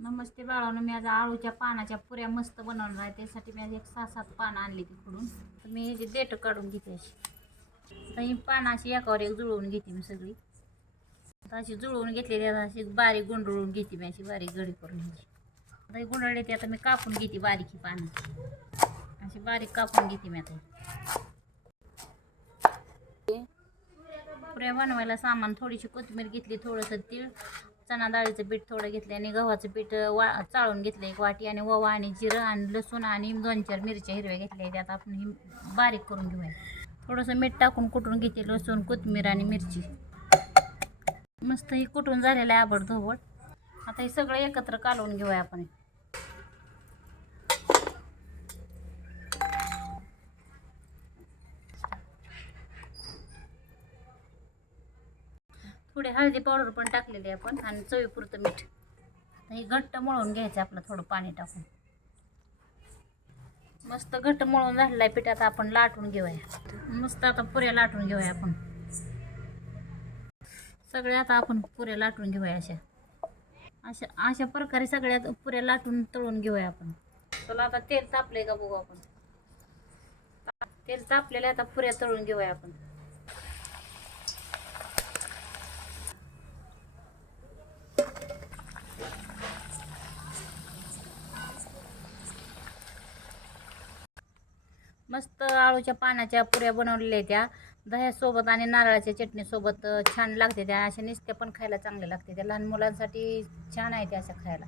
नमस्ते बाळानं मी आज आळूच्या पानाच्या पुऱ्या मस्त बनवणार आहे. त्यासाठी मी आज एक सहा सात पानं आणली तिकडून तर मी ह्याची देठ काढून घेते अशी. तर ही पानं अशी एकावर एक जुळवून घेते मी सगळी. आता अशी जुळवून घेतलेली आता अशी बारीक गुंडळून घेते मी अशी बारीक गडी करून घ्यायची. आता ही गुंडळली ती आता मी कापून घेते बारीक ही पानं. अशी बारीक कापून घेते मी आता. पुऱ्या बनवायला सामान थोडीशी कोथिंबीर घेतली थोडंसं तीळ चणा डाळीचं पीठ थोडं घेतलं आणि गव्हाचं पीठ वा चाळून घेतलं एक वाटी आणि ओवा आणि जिरं आणि लसूण आणि दोन चार मिरच्या हिरव्या घेतल्या त्यात आपण ही बारीक करून घेऊया. थोडंसं मीठ टाकून कुटून घेते लसूण कोथिंबीर आणि मिरची. मस्त ही कुटून झालेलं आहे आबड धोबड आता हे सगळं एकत्र कालवून घेऊया आपण. थोडी हळदी पावडर पण टाकलेली आहे आपण आणि चवीपुरतं मीठ. हे घट्ट मळून घ्यायचं आपलं थोडं पाणी टाकून. मस्त घट्ट मळून झालेला आहे पिठात आपण लाटून घेऊया. मस्त आता पुऱ्या लाटून घेऊया आपण. सगळ्या आता आपण पुऱ्या लाटून घेऊया अशा. अशा अशा प्रकारे सगळ्या पुऱ्या लाटून तळून घेऊया आपण. चला आता तेल तापलंय का बघू आपण. तेल तापलेलं आता पुऱ्या तळून घेऊया आपण. मस्त आळूच्या पानाच्या पुऱ्या बनवलेल्या त्या. दह्यासोबत आणि नारळाच्या चटणीसोबत छान लागते त्या. अशा नुसत्या पण खायला चांगल्या लागते त्या. लहान मुलांसाठी छान आहे त्या अशा खायला.